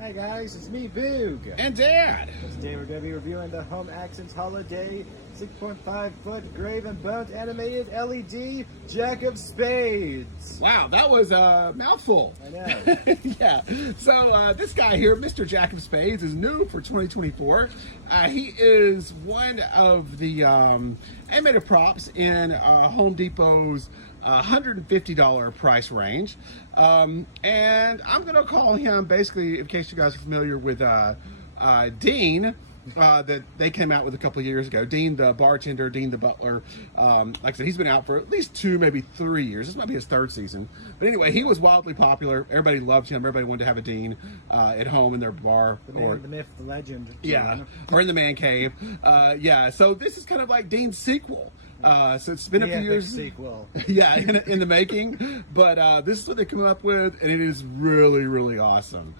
Hi guys, it's me, Boog. And Dad. Today we're going to be reviewing the Home Accents Holiday 6.5 foot Grave and Bones animated LED Jack of Spades. Wow, that was a mouthful. I know. Yeah. So this guy here, Mr. Jack of Spades, is new for 2024. He is one of the animated props in Home Depot's $150 price range. And I'm going to call him, basically, in case you guys are familiar with Dean, that they came out with a couple of years ago. Dean the bartender, Dean the butler. Like I said, he's been out for at least 2, maybe 3 years. This might be his 3rd season. But anyway, he was wildly popular. Everybody loved him. Everybody wanted to have a Dean at home in their bar. The man, the myth, the legend. Yeah, or in the man cave. Yeah, so this is kind of like Dean's sequel. So it's been a few years. Sequel. Yeah, in the making. But this is what they come up with, and it is really, really awesome.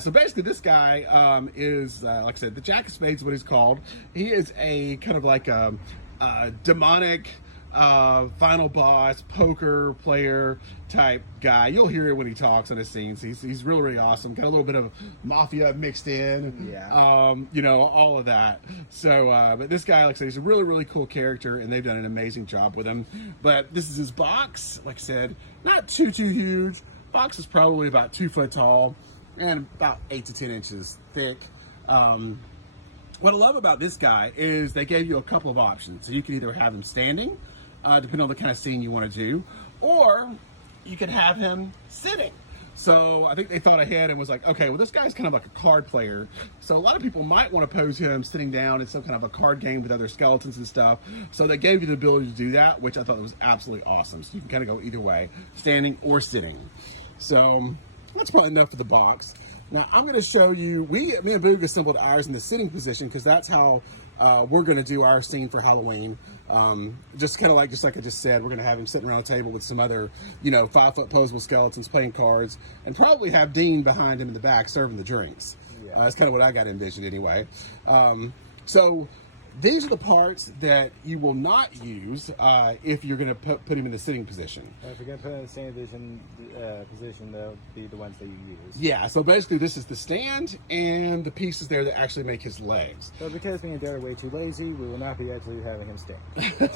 So basically, this guy is, like I said, the Jack of Spades is what he's called. He is a kind of like a demonic final boss poker player type guy. You'll hear it when he talks on his scenes. He's really, really awesome. Got a little bit of mafia mixed in. Yeah. You know, all of that. So but this guy, like I said, he's a really, really cool character, and they've done an amazing job with him. But this is his box. Like I said, not too huge. Box is probably about 2 foot tall and about 8 to 10 inches thick. What I love about this guy is they gave you a couple of options. So you can either have him standing, depending on the kind of scene you want to do, or you could have him sitting. So I think they thought ahead and was like, okay, well, this guy's kind of like a card player. So a lot of people might want to pose him sitting down in some kind of a card game with other skeletons and stuff. So they gave you the ability to do that, which I thought was absolutely awesome. So you can kind of go either way, standing or sitting. So that's probably enough for the box. Now I'm going to show you, me and Boog assembled ours in the sitting position because that's how we're going to do our scene for Halloween. Just kind of like, I just said, we're going to have him sitting around a table with some other, 5 foot posable skeletons playing cards, and probably have Dean behind him in the back serving the drinks. Yeah. That's kind of what I got envisioned anyway. So these are the parts that you will not use if you're going to put him in the sitting position. If you're going to put him in the standing position, they'll be the ones that you use. Yeah, so basically this is the stand and the pieces there that actually make his legs. So because me and Dad are way too lazy, we will not be actually having him stand.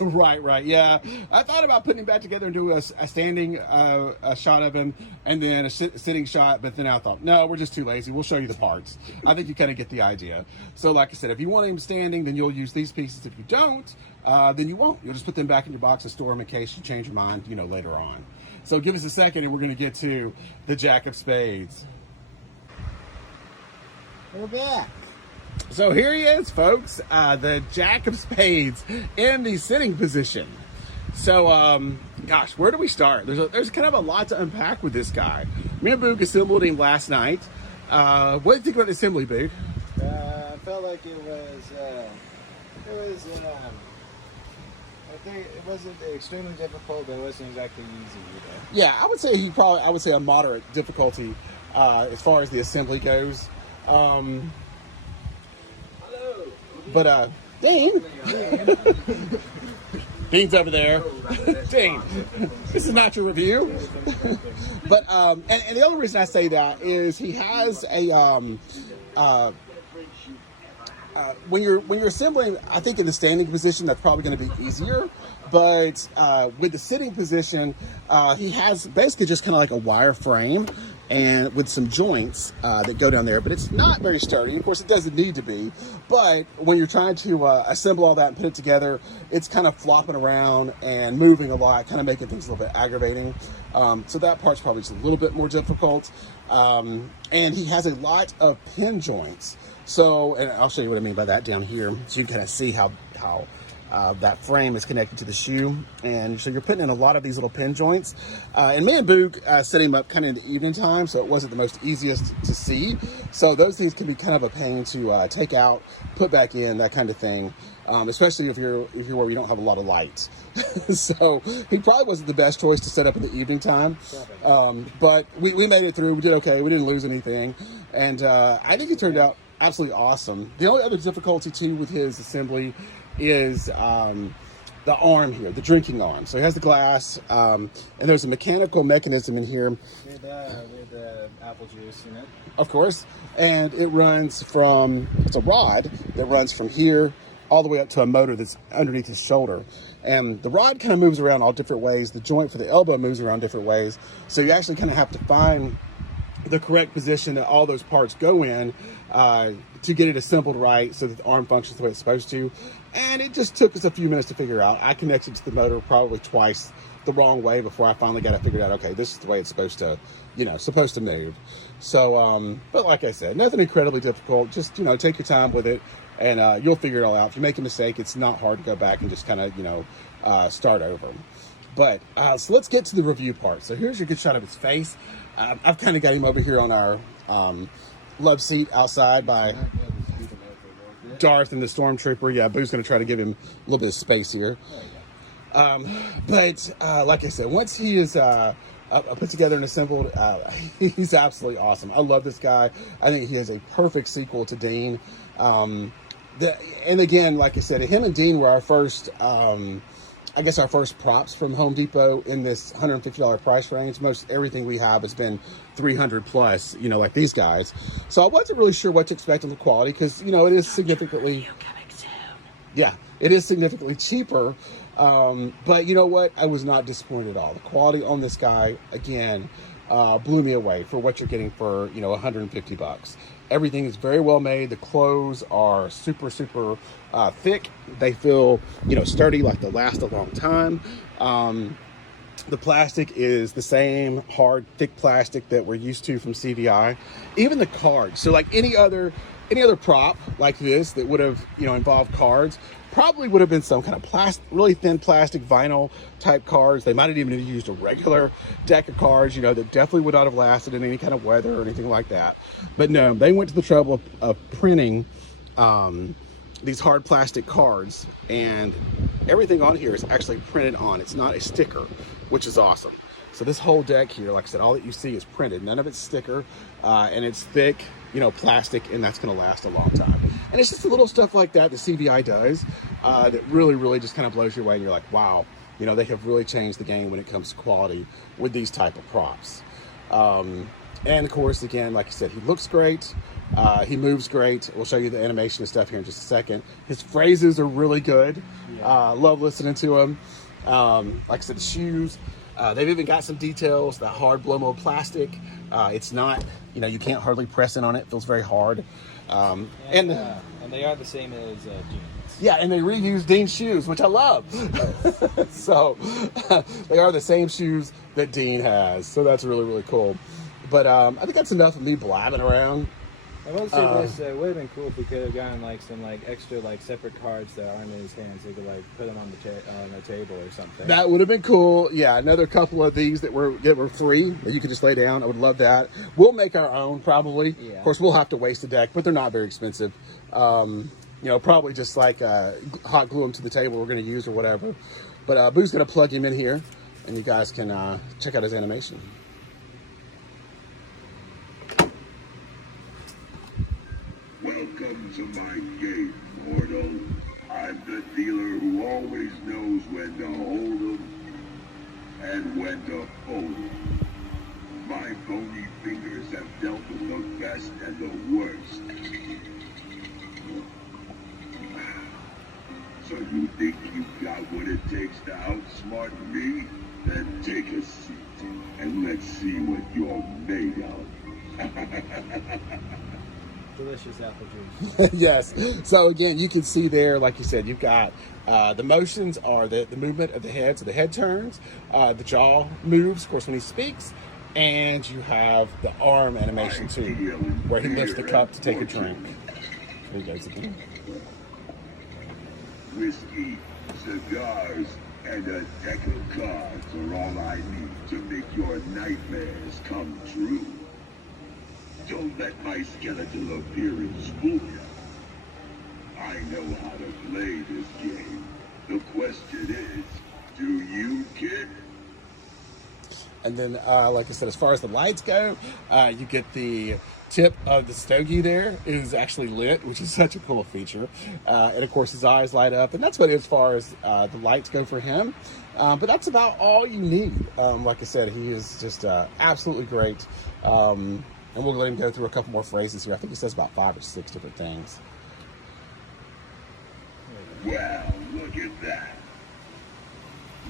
Right, yeah. I thought about putting him back together and do a standing a shot of him and then a sitting shot, but then I thought, no, we're just too lazy. We'll show you the parts. I think you kind of get the idea. So like I said, if you want him standing, then you'll use these pieces. If you don't, then you won't. You'll just put them back in your box and store them in case you change your mind, later on. So give us a second and we're going to get to the Jack of Spades. We're back. So here he is, folks, the Jack of Spades in the sitting position. So, gosh, where do we start? There's kind of a lot to unpack with this guy. Me and Boog assembled him last night. What do you think about the assembly, Boog? I felt like it was I think it wasn't extremely difficult, but it wasn't exactly easy either. Yeah, I would say a moderate difficulty as far as the assembly goes. Hello. But Dean, Dean's over there. Dean, this is not your review. But and the only reason I say that is he has a when you're assembling, I think in the standing position that's probably going to be easier. But with the sitting position, he has basically just kind of like a wire frame and with some joints that go down there. But it's not very sturdy. Of course, it doesn't need to be. But when you're trying to assemble all that and put it together, it's kind of flopping around and moving a lot, kind of making things a little bit aggravating. So that part's probably just a little bit more difficult. And he has a lot of pin joints. So, and I'll show you what I mean by that down here, so you can kind of see how that frame is connected to the shoe. And so you're putting in a lot of these little pin joints. And me and Boog set him up kind of in the evening time, so it wasn't the most easiest to see. So those things can be kind of a pain to take out, put back in, that kind of thing. Especially if you're where you don't have a lot of light. So he probably wasn't the best choice to set up in the evening time. But we made it through. We did okay. We didn't lose anything. And I think it turned out absolutely awesome. The only other difficulty too with his assembly is the arm here, the drinking arm. So he has the glass, and there's a mechanical mechanism in here. With the apple juice in it. Of course, and it runs from, it's a rod that runs from here all the way up to a motor that's underneath his shoulder. And the rod kind of moves around all different ways. The joint for the elbow moves around different ways. So you actually kind of have to find the correct position that all those parts go in to get it assembled right so that the arm functions the way it's supposed to. And it just took us a few minutes to figure out. I connected to the motor probably twice the wrong way before I finally got it figured out. Okay, this is the way it's supposed to, supposed to move. So, but like I said, nothing incredibly difficult. Just, take your time with it, and you'll figure it all out. If you make a mistake, it's not hard to go back and just kind of, start over. But so let's get to the review part. So here's your good shot of his face. I've kind of got him over here on our love seat outside by Darth and the Stormtrooper. Yeah, Boo's going to try to give him a little bit of space here. But like I said, once he is put together and assembled, he's absolutely awesome. I love this guy. I think he is a perfect sequel to Dean. And again, like I said, him and Dean were our first, our first props from Home Depot in this $150 price range. Most everything we have has been $300 plus, like these guys. So I wasn't really sure what to expect on the quality because, it is significantly, yeah, it is significantly cheaper. But you know what? I was not disappointed at all. The quality on this guy, again, blew me away for what you're getting for, $150. Everything is very well made. The clothes are super, super thick. They feel, sturdy, like they'll last a long time. The plastic is the same hard, thick plastic that we're used to from CVI. Even the cards. So like any other prop like this that would have, involved cards, probably would have been some kind of really thin plastic vinyl type cards. They might have even used a regular deck of cards, that definitely would not have lasted in any kind of weather or anything like that. But no, they went to the trouble of printing these hard plastic cards, and everything on here is actually printed on. It's not a sticker, which is awesome. So this whole deck here, like I said, all that you see is printed. None of it's sticker, and it's thick, plastic, and that's going to last a long time. And it's just the little stuff like that CVI does that really, really just kind of blows you away. And you're like, wow, they have really changed the game when it comes to quality with these type of props. And of course, again, like I said, he looks great. He moves great. We'll show you the animation and stuff here in just a second. His phrases are really good. Love listening to him. Like I said, the shoes. They've even got some details, that hard blow mold plastic. It's not, you can't hardly press in on it. It feels very hard. And they are the same as Dean's. Yeah, and they reuse Dean's shoes, which I love. So they are the same shoes that Dean has. So that's really, really cool. But I think that's enough of me blabbing around. I will say this, it would have been cool if we could have gotten some extra separate cards that aren't in his hands. So he could put them on the table or something. That would have been cool. Yeah, another couple of these that were free that you could just lay down. I would love that. We'll make our own probably. Yeah. Of course, we'll have to waste a deck, but they're not very expensive. Probably just hot glue them to the table we're going to use or whatever. But Boo's going to plug him in here, and you guys can check out his animation. Welcome to my game, mortal. I'm the dealer who always knows when to hold 'em and when to fold 'em. My bony fingers have dealt with the best and the worst. So you think you've got what it takes to outsmart me? Then take a seat and let's see what you're made of. Delicious apple juice. Yes. So again, you can see there, like you said, you've got the motions are the movement of the head. So the head turns, the jaw moves, of course, when he speaks, and you have the arm animation too, where he lifts the cup to take a drink. There he goes again. Whiskey, cigars, and a deck of cards are all I need to make your nightmares come true. Don't let my skeletal appearance fool you. I know how to play this game. The question is, do you, kid? And then, like I said, as far as the lights go, you get the tip of the stogie there is actually lit, which is such a cool feature. And of course, his eyes light up, and that's about it as far as the lights go for him. But that's about all you need. Like I said, he is just absolutely great. And we'll let him go through a couple more phrases here. I think he says about 5 or 6 different things. Well, look at that.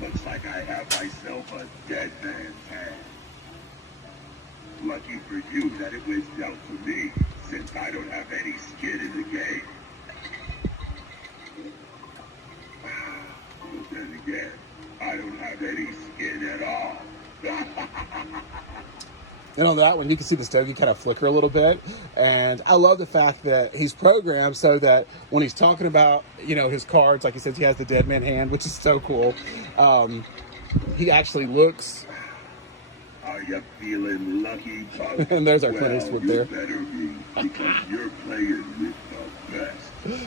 Looks like I have myself a dead man's hand. Lucky for you that it was dealt to me, since I don't have any skin in the game. But then again, I don't have any skin at all. And on that one, you can see the stogie kind of flicker a little bit. And I love the fact that he's programmed so that when he's talking about, you know, his cards, like he says, he has the dead man hand, which is so cool. He actually looks. Are you feeling lucky, Buck? And there's our Clint Eastwood there. You better be, because you're playing with the best.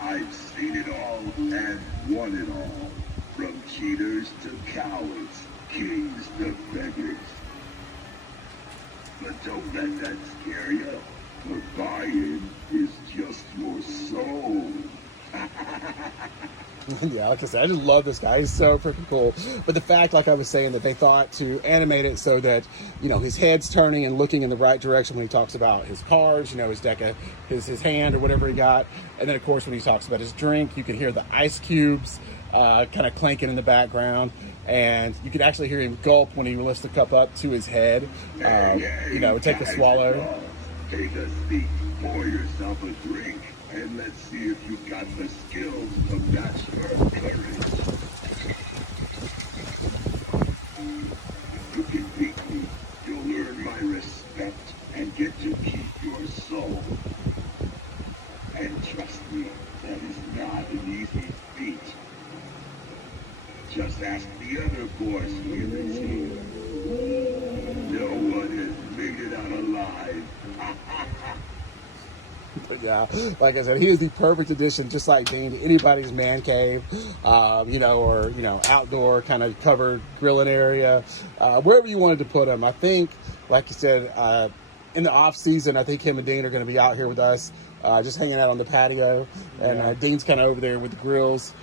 I've seen it all and won it all. From cheaters to cowards, kings to beggars. But don't let that scare you. The buy-in is just your soul. Yeah, like I said, I just love this guy. He's so freaking cool. But the fact, like I was saying, that they thought to animate it so that, you know, his head's turning and looking in the right direction when he talks about his cards, you know, his deck of his hand or whatever he got. And then, of course, when he talks about his drink, you can hear the ice cubes kind of clanking in the background. And you could actually hear him gulp when he lifts the cup up to his head. You know, take a swallow. Take a seat, pour yourself a drink, and let's see if you've got the skills to match your courage. If you can beat me, you'll earn my respect and get to keep your soul. And trust me, that is not an easy feat. Just ask the other boss humans here. No one has made it out alive. But yeah, like I said, he is the perfect addition, just like Dean, to anybody's man cave, you know, or, you know, outdoor kind of covered grilling area, wherever you wanted to put him. I think, like you said, in the off season, I think him and Dean are going to be out here with us, just hanging out on the patio. And Dean's kind of over there with the grills,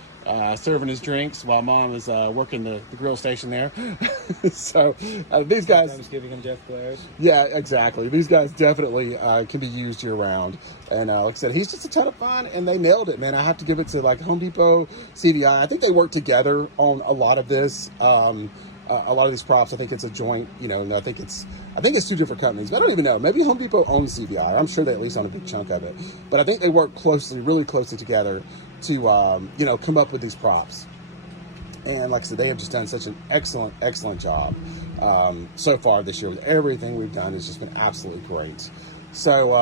serving his drinks while Mom is working the grill station there. So these guys, Sometimes giving him Jeff Blair's. yeah, exactly. These guys definitely can be used year round. And like I said, he's just a ton of fun, and they nailed it, man. I have to give it to like Home Depot, CDI. I think they work together on a lot of this. A lot of these props, I think it's a joint, you know, and I think it's 2 different companies, but I don't even know. Maybe Home Depot owns CVI. I'm sure they at least own a big chunk of it. But I think they work closely, really closely together to, you know, come up with these props. And like I said, they have just done such an excellent, excellent job so far this year. With everything we've done, it's just been absolutely great. So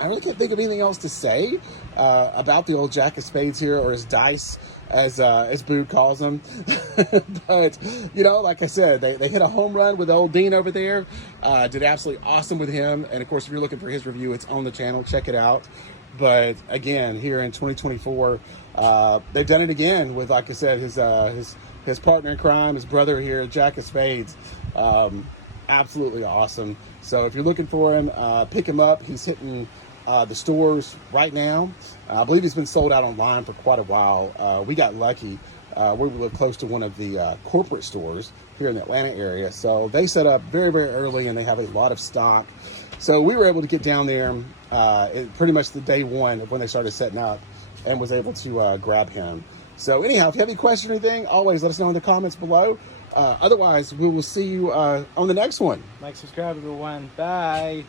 I really can't think of anything else to say about the old Jack of Spades here, or his dice, as Boo calls him. But, you know, like I said, they hit a home run with old Dean over there. Did absolutely awesome with him. And, of course, if you're looking for his review, it's on the channel. Check it out. But, again, here in 2024, they've done it again with, like I said, his partner in crime, his brother here, Jack of Spades. Absolutely awesome. So if you're looking for him, pick him up. He's hitting the stores right now. I believe he's been sold out online for quite a while. We got lucky. We live close to one of the corporate stores here in the Atlanta area. So they set up very, very early, and they have a lot of stock. So we were able to get down there pretty much the day one of when they started setting up, and was able to grab him. So anyhow, if you have any questions or anything, always let us know in the comments below. Otherwise, we will see you on the next one. Like, subscribe, everyone. Bye.